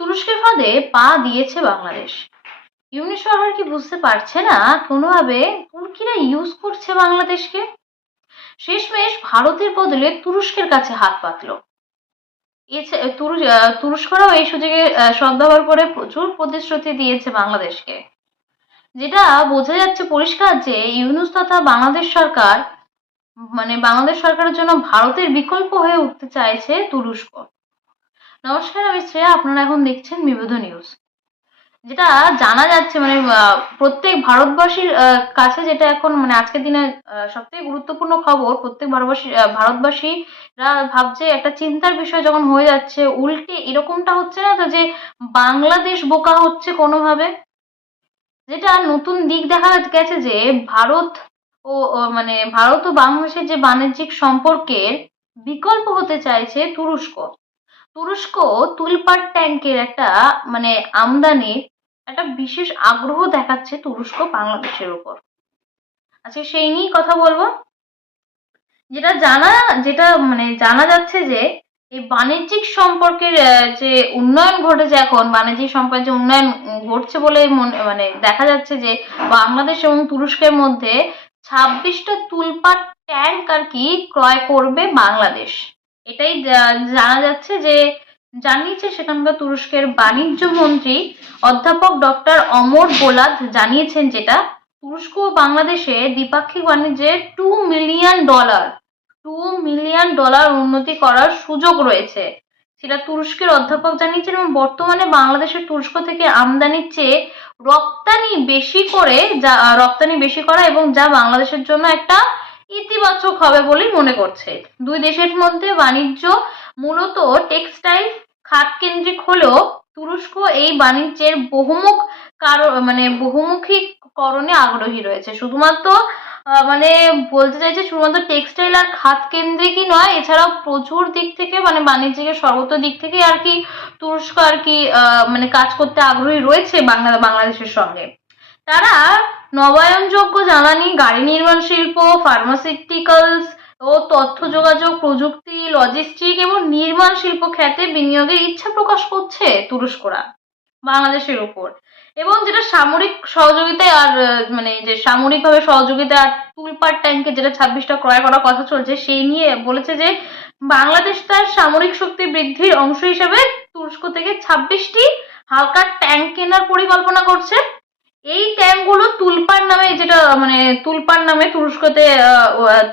তুরস্কের ফাঁদে পা দিয়েছে বাংলাদেশ। ইউনিট সরকার কি বুঝতে পারছে না? কোনোভাবে তুর্কিরা ইউজ করছে বাংলাদেশকে? শেষমেশ ভারতের বদলে তুরস্কের কাছে হাত পাতলো। তুরস্করাও এই সুযোগে সদ্ব্যবহার করে প্রচুর প্রতিশ্রুতি দিয়েছে বাংলাদেশকে। যেটা বোঝা যাচ্ছে পরিষ্কার যে ইউনুস তথা বাংলাদেশ সরকার মানে বাংলাদেশ সরকারের জন্য ভারতের বিকল্প হয়ে উঠতে চাইছে তুরস্ক। নমস্কার, আমি শ্রেয়া। আপনারা এখন দেখছেন বিবিধ নিউজ। যেটা জানা যাচ্ছে মানে প্রত্যেক ভারতবাসীর কাছে যেটা এখন মানে আজকের দিনে সবথেকে গুরুত্বপূর্ণ খবর, প্রত্যেক ভারতবাসী ভারতবাসীরা ভাবছে, একটা চিন্তার বিষয় যখন হয়ে যাচ্ছে, উল্টে এরকমটা হচ্ছে না তো যে বাংলাদেশ বোকা হচ্ছে কোনোভাবে? যেটা নতুন দিক দেখা গেছে যে, ভারত ও মানে ভারত ও বাংলাদেশের যে বাণিজ্যিক সম্পর্কের বিকল্প হতে চাইছে তুরস্ক। তুরস্ক তুলপাট ট্যাঙ্কের একটা মানে আমদানির একটা বিশেষ আগ্রহ দেখাচ্ছে তুরস্ক বাংলাদেশের উপর। আচ্ছা সেই নিয়েই কথা বলব। যেটা জানা, যেটা মানে জানা যাচ্ছে যে, এই বাণিজ্যিক সম্পর্কের যে উন্নয়ন ঘটেছে এখন, বাণিজ্যিক সম্পর্কের যে উন্নয়ন ঘটছে বলে মানে দেখা যাচ্ছে যে, বাংলাদেশ এবং তুরস্কের মধ্যে ছাব্বিশটা তুলপাট ট্যাঙ্ক আর কি ক্রয় করবে বাংলাদেশ। এটাই জানা যাচ্ছে যে জানিয়েছে সেখানকার তুরস্কের বাণিজ্য মন্ত্রী অধ্যাপক ডক্টর অমর বোলাদ জানিয়েছেন যেটা, তুরস্ক ও বাংলাদেশে দ্বিপাক্ষিক বাণিজ্যে two million dollar two million dollar উন্নতি করার সুযোগ রয়েছে। সেটা তুরস্কের অধ্যাপক জানিয়েছেন এবং বর্তমানে বাংলাদেশের তুরস্ক থেকে আমদানির চেয়ে রপ্তানি বেশি করে যা, রপ্তানি বেশি করা এবং যা বাংলাদেশের জন্য একটা ইতিবাচক হবে বলেই মনে করছে। দুই দেশের মধ্যে বাণিজ্য মূলত টেক্সটাইল খাত কেন্দ্রিক হলেও তুরস্ক এই বাণিজ্যের বহুমুখ কারণ মানে বহুমুখীকরণে আগ্রহী রয়েছে। শুধুমাত্র মানে বলতে চাইছে শুধুমাত্র টেক্সটাইল আর খাত কেন্দ্রিকই নয়, এছাড়াও প্রচুর দিক থেকে মানে বাণিজ্যিকের সর্বত্র দিক থেকে আর কি তুরস্ক আর কি মানে কাজ করতে আগ্রহী রয়েছে বাংলা, বাংলাদেশের সঙ্গে। তারা নবায়নযোগ্য জ্বালানি, গাড়ি নির্মাণ শিল্প ফার্মাসিউটিক্যালস ও তথ্য যোগাযোগ, প্রযুক্তি লজিস্টিক এবং নির্মাণ শিল্প খাতে বিনিয়োগের ইচ্ছা প্রকাশ করছে তুরস্করা, বাংলাদেশের উপর এবং যেটা সামরিক সহযোগিতায় আর মানে যে সামরিকভাবে সহযোগিতা আর তুলপাট ট্যাঙ্কে যেটা ছাব্বিশটা ক্রয় করার কথা চলছে, সেই নিয়ে বলেছে যে বাংলাদেশ তার সামরিক শক্তি বৃদ্ধির অংশ হিসেবে তুরস্ক থেকে ছাব্বিশটি হালকা ট্যাঙ্ক কেনার পরিকল্পনা করছে। এই ট্যাঙ্কগুলো তুলপার নামে যেটা মানে তুলপার নামে তুরস্কতে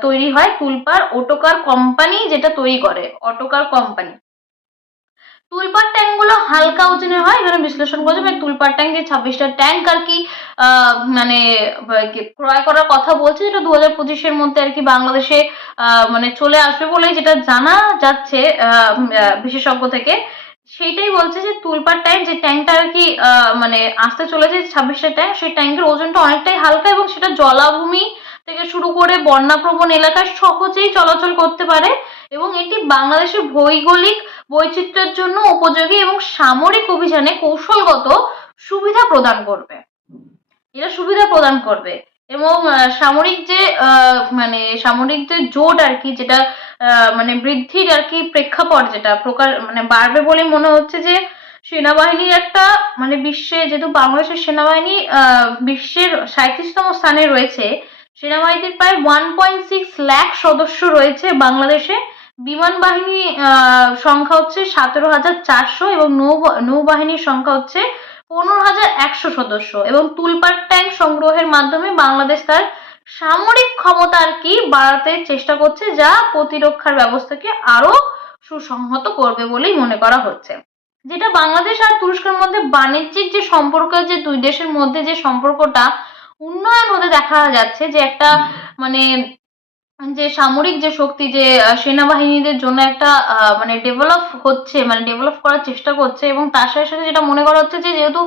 তৈরি হয়, তুলপার অটোকার কোম্পানি যেটা তৈরি করে, অটোকার কোম্পানি তুলপার ট্যাঙ্কগুলো হালকা ওজনের হয়, এখানে বিশ্লেষণ করছে মানে তুলপার ট্যাঙ্ক যে ছাব্বিশটা ট্যাঙ্ক আর কি মানে ক্রয় করার কথা বলছে, যেটা দু হাজার পঁচিশের মধ্যে আর কি বাংলাদেশে মানে চলে আসবে বলে যেটা জানা যাচ্ছে বিশেষজ্ঞ থেকে। সেইটাই বলছে যে তুলপার ট্যাঙ্ক যে ট্যাঙ্কটা আর কি মানে আসতে চলেছে ছাব্বিশটা ট্যাঙ্ক সেই ট্যাঙ্কের ওজনটা অনেকটাই হালকা এবং সেটা জলাভূমি থেকে শুরু করে বন্যাপ্রবণ এলাকায় সহজেই চলাচল করতে পারে এবং এটি বাংলাদেশের ভৌগোলিক বৈচিত্র্যের জন্য উপযোগী এবং সামরিক অভিযানে কৌশলগত সুবিধা প্রদান করবে। এটা সুবিধা প্রদান করবে। এবং সামরিক যে মানে সামরিক যে জোট আর কি, যেটা মানে বৃদ্ধির আর কি প্রেক্ষাপট যেটা প্রকার মানে বাড়বে বলে মনে হচ্ছে যে সেনাবাহিনীর একটা মানে বিশ্বে যেহেতু বাংলাদেশের সেনাবাহিনী বিশ্বের সাঁত্রিশতম স্থানে রয়েছে, সেনাবাহিনীর প্রায় ওয়ান পয়েন্ট সিক্স লাখ সদস্য রয়েছে বাংলাদেশে। বিমান বাহিনী সংখ্যা হচ্ছে সতেরো হাজার চারশো এবং নৌ, নৌবাহিনীর সংখ্যা হচ্ছে পনেরো হাজার একশো সদস্য এবং তুলপাট ট্যাঙ্ক সংগ্রহের মাধ্যমে বাংলাদেশ তার সামরিক ক্ষমতা আর কি বাড়াতে চেষ্টা করছে, যা প্রতিরক্ষার ব্যবস্থাকে আরও সুসংহত করবে বলেই মনে করা হচ্ছে। যেটা বাংলাদেশ আর তুরস্কের মধ্যে বাণিজ্যিক যে সম্পর্ক, যে দুই দেশের মধ্যে যে সম্পর্কটা উন্নয়ন হতে দেখা যাচ্ছে, যে একটা মানে যে সামরিক যে শক্তি যে সেনাবাহিনীদের জন্য একটা মানে ডেভেলপ হচ্ছে মানে ডেভেলপ করার চেষ্টা করছে এবং তার সাথে সাথে যেটা মনে করা হচ্ছে যে যেহেতু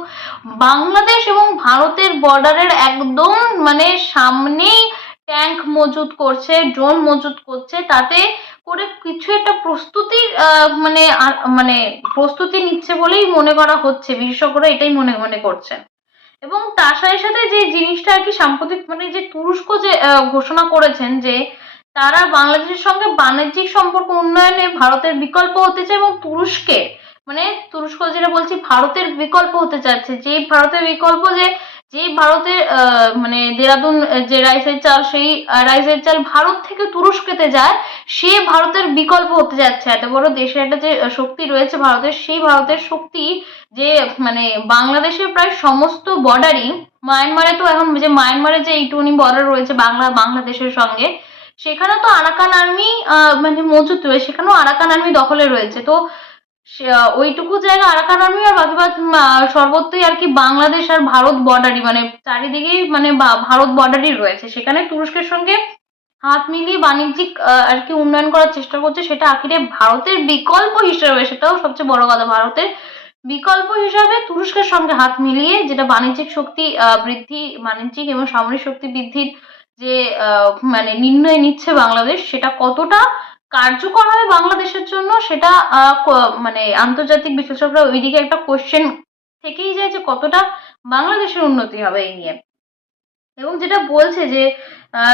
বাংলাদেশ এবং ভারতের বর্ডারের একদম মানে সামনেই ট্যাঙ্ক মজুত করছে ড্রোন মজুত করছে তাতে করে কিছু একটা প্রস্তুতির আহ, মানে মানে প্রস্তুতি নিচ্ছে বলেই মনে করা হচ্ছে। বিশেষজ্ঞরা এটাই মনে মনে করছেন। এবং তার সাথে সাথে যে জিনিসটা আর কি সাম্প্রতিক মানে যে তুরস্ক যে ঘোষণা করেছেন যে তারা বাংলাদেশের সঙ্গে বাণিজ্যিক সম্পর্ক উন্নয়নে ভারতের বিকল্প হতে চায় এবং তুরস্কে মানে তুরস্ক যেটা বলছি, ভারতের বিকল্প হতে চাচ্ছে। যে ভারতের বিকল্প যে যে ভারতের মানে দেরাদুন যে রাইসের চাল, সেই রাইসের চাল ভারত থেকে তুরস্কেতে যায়, সে ভারতের বিকল্প হতে যাচ্ছে। এত বড় দেশের একটা যে শক্তি রয়েছে ভারতের, সেই ভারতের শক্তি যে মানে বাংলাদেশের প্রায় সমস্ত বর্ডারই মায়ানমারে তো এখন, যে মায়ানমারের যে ইটুনি বর্ডার রয়েছে বাংলা, বাংলাদেশের সঙ্গে, সেখানে তো আরাকান আর্মি মানে মজুত রয়েছে, সেখানেও আরাকান আর্মি দখলে রয়েছে। তো ওইটুকু জায়গা আরাকান আর্মি আর বাকি সর্বত্রই আর কি বাংলাদেশ আর ভারত বর্ডারই মানে চারিদিকেই মানে ভারত বর্ডারই রয়েছে। সেখানে তুরস্কের সঙ্গে হাত মিলিয়ে বাণিজ্যিক আর কি উন্নয়ন করার চেষ্টা করছে, সেটা আখিরে ভারতের বিকল্প হিসেবে, সেটাও সবচেয়ে বড় কথা, ভারতের বিকল্প হিসাবে তুরস্কের সঙ্গে হাত মিলিয়ে যেটা বাণিজ্যিক শক্তি বৃদ্ধি, বাণিজ্যিক এবং সামরিক শক্তি বৃদ্ধির যে মানে নির্ণয় নিচ্ছে বাংলাদেশ, সেটা কতটা কার্যকর হবে বাংলাদেশের জন্য সেটা মানে আন্তর্জাতিক বিশেষজ্ঞরা ওইদিকে একটা কোশ্চেন থেকেই যায় যে কতটা বাংলাদেশের উন্নতি হবে এই নিয়ে। এবং যেটা বলছে যে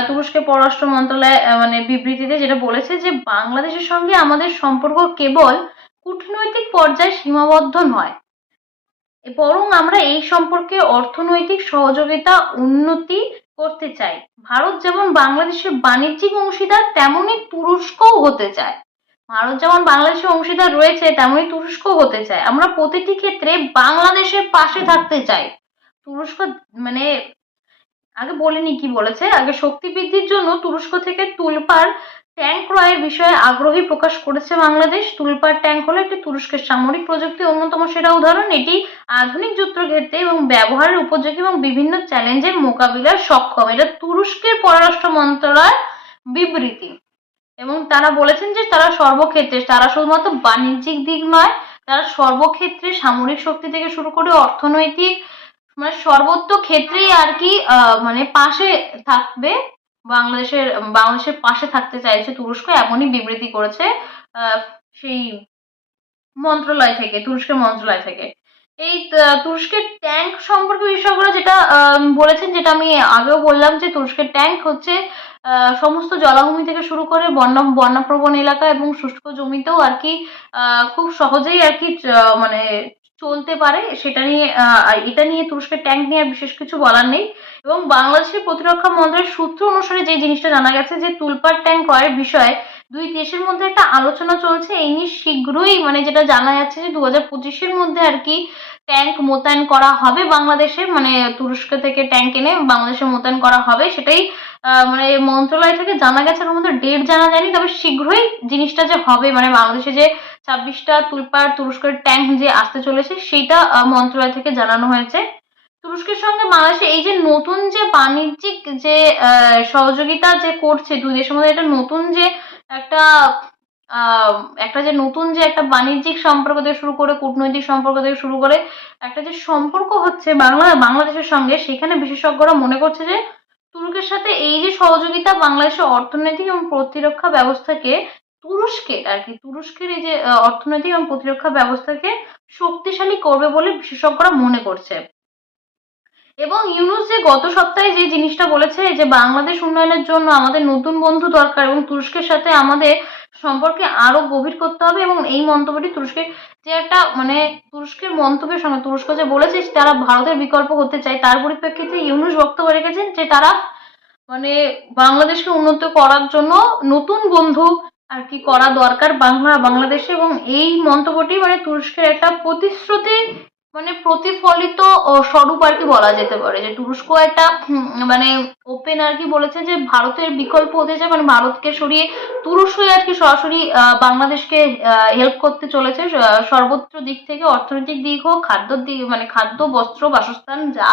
তুরস্কের পররাষ্ট্র মন্ত্রণালয় মানে বিবৃতিতে যেটা বলেছে যে বাংলাদেশের সঙ্গে আমাদের সম্পর্ক কেবল কূটনৈতিক পর্যায়ে সীমাবদ্ধ নয়। বরং আমরা এই সম্পর্কে অর্থনৈতিক সহযোগিতা, উন্নতি করতে চাই। ভারত যেমন বাংলাদেশের বাণিজ্যিক অংশীদার, তেমনি তুরস্কও হতে চায়। ভারত যেমন বাংলাদেশের অংশীদার রয়েছে তেমনই তুরস্ক হতে চায়। আমরা প্রতিটি ক্ষেত্রে বাংলাদেশের পাশে থাকতে চাই। তুরস্ক মানে আগে বলিনি কি বলেছে? আগে শক্তি বৃদ্ধির জন্য তুরস্ক থেকে তুলপার ট্যাঙ্ক ক্রয়ের বিষয়ে আগ্রহী প্রকাশ করেছে বাংলাদেশ। তুলপার ট্যাঙ্ক হলো একটি তুরস্কের সামরিক প্রযুক্তির অন্যতম সেরা উদাহরণ। এটি আধুনিক যুদ্ধক্ষেত্রে এবং ব্যবহারের উপযোগী এবং বিভিন্ন চ্যালেঞ্জের মোকাবিলার সক্ষম। এটা তুরস্কের পররাষ্ট্র মন্ত্রণালয় বিবৃতি। এবং তারা বলেছেন যে তারা সর্বক্ষেত্রে, তারা শুধুমাত্র বাণিজ্যিক দিক নয়, তারা সর্বক্ষেত্রে সামরিক শক্তি থেকে শুরু করে অর্থনৈতিক মানে সর্বত্র ক্ষেত্রেই আর কি মানে পাশে থাকবে। বাংলাদেশের বাংলাদেশের পাশে থাকতে চাইছে তুরস্ক, এমনই বিবৃতি করেছে সেই মন্ত্রণালয় থেকে তুরস্কের মন্ত্রণালয় থেকে। এই তুরস্কের ট্যাঙ্ক সম্পর্কে বিশেষজ্ঞরা যেটা বলেছেন, যেটা আমি আগেও বললাম যে তুরস্কের ট্যাঙ্ক হচ্ছে সমস্ত জলাভূমি থেকে শুরু করে বন্যা বন্যাপ্রবণ এলাকা এবং শুষ্ক জমিতেও আর কি খুব সহজেই আর কি মানে চলতে পারে, সেটা নিয়ে এটা নিয়ে তুরস্কের ট্যাঙ্ক নিয়ে বিশেষ কিছু বলার নেই। এবং বাংলাদেশের প্রতিরক্ষা মন্ত্রীর সূত্র অনুসারে যে জিনিসটা জানা গেছে যে তুলপার ট্যাঙ্ক ক্রয়ের বিষয়ে দুই দেশের মধ্যে একটা আলোচনা চলছে। এই নিয়ে শীঘ্রই মানে যেটা জানা যাচ্ছে যে দু হাজার পঁচিশের মধ্যে আর কি ট্যাঙ্ক মোতায়েন করা হবে বাংলাদেশে। মানে তুরস্ক থেকে ট্যাঙ্ক এনে বাংলাদেশে মোতায়েন করা হবে, সেটাই মানে মন্ত্রণালয় থেকে জানা গেছে। এর মধ্যে ডেট জানা যায়নি, তবে শীঘ্রই জিনিসটা যে হবে মানে বাংলাদেশে যে ছাব্বিশটা তুলপার তুরস্কের ট্যাঙ্ক যে আসতে চলেছে সেটা মন্ত্রণালয় থেকে জানানো হয়েছে। তুরস্কের সঙ্গে বাংলাদেশে এই যে নতুন যে বাণিজ্যিক যে সহযোগিতা যে করছে দুই দেশের মধ্যে একটা নতুন যে একটা একটা যে নতুন যে একটা বাণিজ্যিক সম্পর্ক থেকে শুরু করে, কূটনৈতিক সম্পর্ক থেকে শুরু করে, একটা যে সম্পর্ক হচ্ছে বাংলা, বাংলাদেশের সঙ্গে, সেখানে বিশেষজ্ঞরা মনে করছে যে তুর্কের সাথে এই যে সহযোগিতা বাংলাদেশের অর্থনৈতিক এবং প্রতিরক্ষা ব্যবস্থাকে তুরস্কের আর কি, তুরস্কের এই যে অর্থনৈতিক এবং প্রতিরক্ষা ব্যবস্থাকে শক্তিশালী করবে বলে বিশেষজ্ঞরা মনে করছে। এবং ইউনুস যে গত সপ্তাহে যে জিনিসটা বলেছে যে বাংলাদেশ উন্নয়নের জন্য আমাদের নতুন বন্ধু দরকার এবং তুরস্কের সাথে আমাদের সম্পর্কে আরও গভীর করতে হবে এবং এই মন্তব্যটি তুরস্কের যে একটা মানে তুরস্কের মন্তব্যের সঙ্গে তুরস্ক যে বলেছে তারা ভারতের বিকল্প হতে চায়, তার পরিপ্রেক্ষিতে ইউনুস বক্তব্য রেখেছেন যে তারা মানে বাংলাদেশকে উন্নত করার জন্য নতুন বন্ধু আর কি করা দরকার বাংলা বাংলাদেশে এবং এই মন্তব্যটি মানে তুরস্কের একটা প্রতিশ্রুতি মানে প্রতিফলিত স্বরূপ আর কি বলা যেতে পারে। যে তুরস্ক একটা মানে ওপেন আর কি বলেছে যে ভারতের বিকল্প হতে চায় মানে ভারতকে সরিয়ে তুরস্কই আর কি সরাসরি বাংলাদেশকে হেল্প করতে চলেছে। সর্বত্র দিক থেকে অর্থনৈতিক দিক হোক, খাদ্য দিক মানে খাদ্য, বস্ত্র, বাসস্থান, যা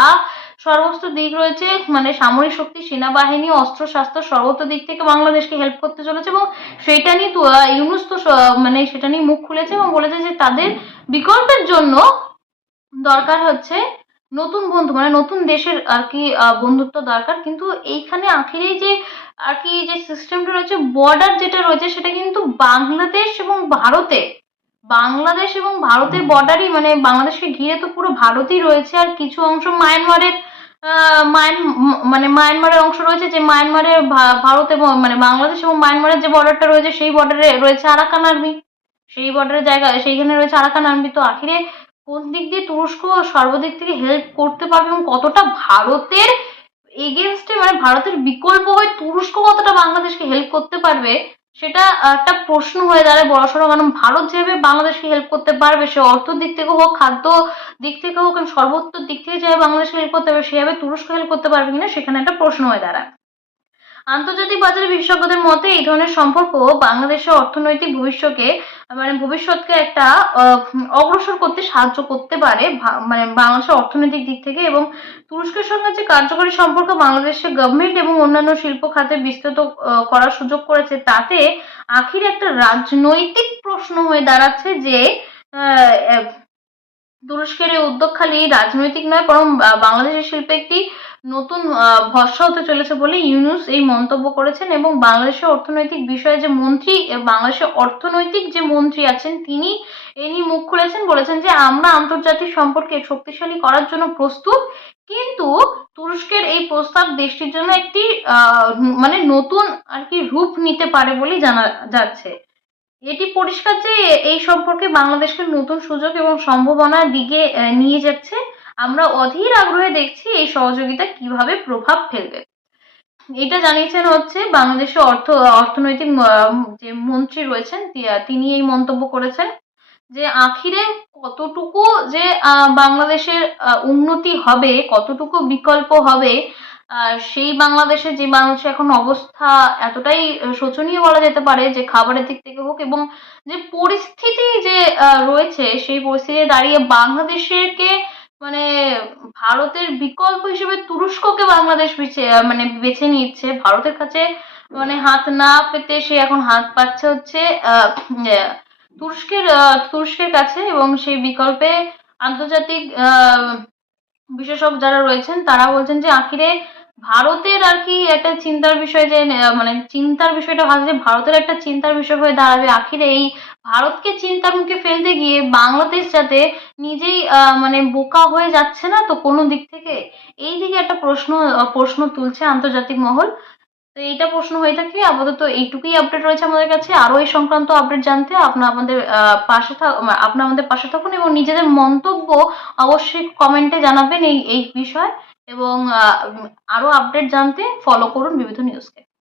সর্বস্ত দিক রয়েছে মানে সামরিক শক্তি, সেনাবাহিনী, অস্ত্র শাস্ত্র সর্বত্র দিক থেকে বাংলাদেশকে হেল্প করতে চলেছে এবং সেটা নিয়ে ইউনুস তো মানে সেটা নিয়ে মুখ খুলেছে এবং বলেছে যে তাদের বিকল্পের জন্য দরকার হচ্ছে নতুন বন্ধু মানে নতুন দেশের আর কি বন্ধুত্ব দরকার। কিন্তু এইখানে আখিরে যে আর কি যে সিস্টেমটা রয়েছে বর্ডার যেটা রয়েছে সেটা কিন্তু বাংলাদেশ এবং ভারতে। বাংলাদেশ এবং ভারতের বর্ডারই মানে বাংলাদেশকে ঘিরে তো পুরো ভারতই রয়েছে। আর কিছু অংশ মায়ানমারের মায়ান মানে মায়ানমারের অংশ রয়েছে যে মায়ানমারের ভারত এবং মানে বাংলাদেশ এবং মায়ানমারের যে বর্ডারটা রয়েছে সেই বর্ডারে রয়েছে আরাকান আর্মি সেই বর্ডারের জায়গা সেইখানে রয়েছে আরাকান আর্মি তো আখিরে কোন দিক দিয়ে তুরস্ক সর্বদিক থেকে হেল্প করতে পারবে এবং কতটা ভারতের এগেনস্টে মানে ভারতের বিকল্প হয়ে তুরস্ক কতটা বাংলাদেশকে হেল্প করতে পারবে, সেটা একটা প্রশ্ন হয়ে দাঁড়ায় বড়সড়। কারণ ভারত যেভাবে বাংলাদেশকে হেল্প করতে পারবে, সে অর্থ দিক থেকে হোক, খাদ্য দিক থেকে হোক সর্বত্র দিক থেকে যেভাবে বাংলাদেশকে হেল্প করতে পারবে, সেভাবে তুরস্ক হেল্প করতে পারবে কিনা, সেখানে একটা প্রশ্ন হয়ে দাঁড়ায়। আন্তর্জাতিক বাজারে বিশেষজ্ঞদের মতে এই ধরনের সম্পর্ক বাংলাদেশের অর্থনৈতিক ভবিষ্যৎকে মানে ভবিষ্যৎকে একটা অগ্রসর করতে সাহায্য করতে পারে মানে বাংলাদেশের অর্থনৈতিক দিক থেকে এবং তুরস্কের সঙ্গে যে কার্যকরী সম্পর্ক বাংলাদেশের গভর্নমেন্ট এবং অন্যান্য শিল্প খাতে বিস্তৃত করার সুযোগ করেছে, তাতে আখির একটা রাজনৈতিক প্রশ্ন হয়ে দাঁড়াচ্ছে যে তুরস্কের এই উদ্যোগ খালি রাজনৈতিক নয়, বরং বাংলাদেশের শিল্পে একটি নতুন ভরসা হতে চলেছে বলে ইউনুস এই মন্তব্য করেছেন এবং বাংলাদেশের অর্থনৈতিক বিষয়ে যে মন্ত্রী বাংলাদেশের অর্থনৈতিক যে মন্ত্রী আছেন, তিনি এ নিয়ে মুখ খুলেছেন, বলেছেন যে আমরা আন্তর্জাতিক সম্পর্কে শক্তিশালী করার জন্য প্রস্তুত, কিন্তু তুরস্কের এই প্রস্তাব দেশটির জন্য একটি মানে নতুন আর কি রূপ নিতে পারে বলেই জানা যাচ্ছে। এটি পরিষ্কার যে এই সম্পর্কে বাংলাদেশকে নতুন সুযোগ এবং সম্ভাবনার দিকে নিয়ে যাচ্ছে। আমরা অধীর আগ্রহে দেখছি এই সহযোগিতা কীভাবে প্রভাব ফেলবে। এটা জানিয়েছেন হচ্ছে বাংলাদেশের অর্থ, অর্থনৈতিক যে মন্ত্রী রয়েছেন তিনি এই মন্তব্য করেছেন যে আখিরে কতটুকু যে বাংলাদেশের উন্নতি হবে, কতটুকু বিকল্প হবে সেই বাংলাদেশে যে বাংলাদেশের এখন অবস্থা এতটাই শোচনীয় বলা যেতে পারে যে খাবারের দিক থেকে হোক এবং যে পরিস্থিতি যে রয়েছে, সেই পরিস্থিতি দাঁড়িয়ে বাংলাদেশকে মানে ভারতের বিকল্প হিসেবে তুরস্ককে বাংলাদেশ মানে বেছে নিচ্ছে ভারতের কাছে মানে হাত না পেতে সে এখন হাত পাচ্ছে হচ্ছে তুরস্কের তুরস্কের কাছে এবং সেই বিকল্পে আন্তর্জাতিক বিশেষজ্ঞ যারা রয়েছেন তারা বলছেন যে আখিরে ভারতের আর কি একটা চিন্তার বিষয় যে মানে চিন্তার বিষয়টা ভাবছে যে ভারতের একটা চিন্তার বিষয় হয়ে দাঁড়াবে আখিরে, এই ভারতকে চিন্তার মুখে ফেলতে গিয়ে বাংলাদেশ যাতে নিজেই মানে বোকা হয়ে যাচ্ছে না তো কোনো দিক থেকে? এই দিকে একটা প্রশ্ন প্রশ্ন তুলছে আন্তর্জাতিক মহল। তো এইটা প্রশ্ন হয়ে থাকলে আপাতত এইটুকুই আপডেট রয়েছে আমাদের কাছে। আরও এই সংক্রান্ত আপডেট জানতে আপনার আমাদের পাশে থাক আপনার আমাদের পাশে থাকুন এবং নিজেদের মন্তব্য অবশ্যই কমেন্টে জানাবেন এই এই বিষয়। এবং আরও আপডেট জানতে ফলো করুন বিবিধ নিউজকে